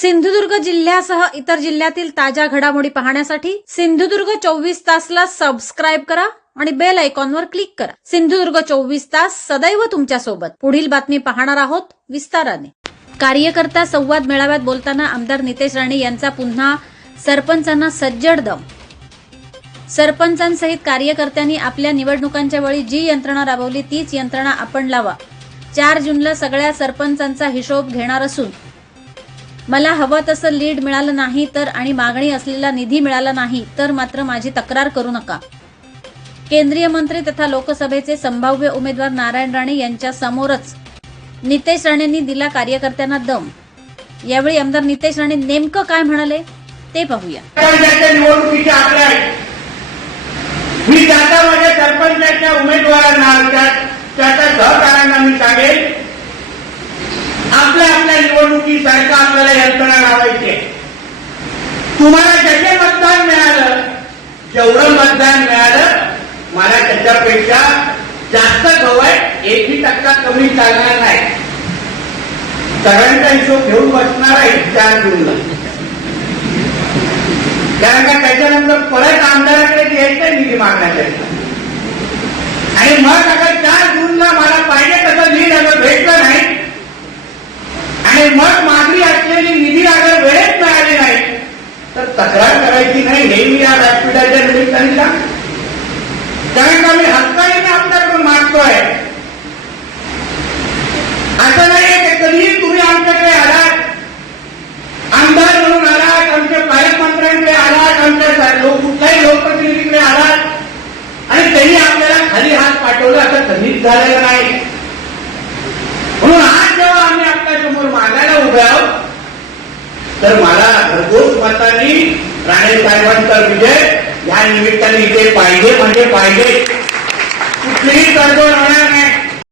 सिंधुदुर्ग जिल्ह्यासह इतर जिल्ह्यातील ताज्या घडामोडी पाहण्यासाठी सिंधुदुर्ग चोवीस तासला सबस्क्राईब करा आणि बेल आयकॉनवर क्लिक करा. सिंधुदुर्ग चोवीस तास सदैव तुमच्यासोबत पुढील बातमी पाहणार आहोत विस्ताराने. कार्यकर्ता संवाद मेळाव्यात बोलताना आमदार नितेश राणे यांचा पुन्हा सरपंचांना सज्जड दम. सरपंचांसहित कार्यकर्त्यांनी आपल्या निवडणुकांच्या वेळी जी यंत्रणा राबवली तीच यंत्रणा आपण लावा. चार जूनला सगळ्या सरपंचांचा हिशोब घेणार असून मला हवं तसं लीड मिळालं नाही तर आणि मागणी असलेला निधी मिळाला नाही तर मात्र माझी तक्रार करू नका. केंद्रीय मंत्री तथा लोकसभेचे संभाव्य उमेदवार नारायण राणे यांच्या समोरच नितेश राणेंनी दिला कार्यकर्त्यांना दम. यावेळी आमदार नितेश राणे नेमकं काय म्हणाले ते पाहूया. सरपंचाच्या निवडणुकीचे आकडे मी जाता माझ्या सरपंचाच्या उमेदवारांना त्याच्या सहकारांना मी सांगेन. आपल्या आपल्या निवडणुकीसारखा आपल्याला यंत्रणा लावायची आहे. तुम्हाला जसे मतदान मिळालं जेवढं मतदान मिळालं मला त्याच्यापेक्षा जास्त गवय एकही टक्का कमी चालणार नाही. सगळ्यांचा हिशोब घेऊन बसणार आहे चार जूनला. कारण का त्याच्यानंतर परत आमदाराकडे द्यायचं निधी मागण्यासाठी. आणि मग आता चार जूनला मला पाहिजे तसं लीड आलं भेट नाही आणि मग मागणी असलेली निधी अगर वेळेत मिळाली नाही तर तक्रार करायची नाही. हे मी या व्यासपीठाच्या निमित्ताने सांगतो कारण का मी हक्काने आमदारकडून मागतोय असं नाही की कधीही तुम्ही आमच्याकडे आलात. आमदार म्हणून आलात आमच्या पालकमंत्र्यांकडे आलात आमच्या लोक कुठल्याही लोकप्रतिनिधीकडे आलात. आणि त्यांनी आपल्याला खाली हात पाठवला असं कधीच झालेलं नाही. म्हणून आज जेव्हा आम्ही आपल्यासमोर मागायला उभे आहोत तर मला घरपोच राणे साहेबांचा विजय या निमित्ताने इथे पाहिजे म्हणजे पाहिजे. कुठलीही तडजोड होणार नाही.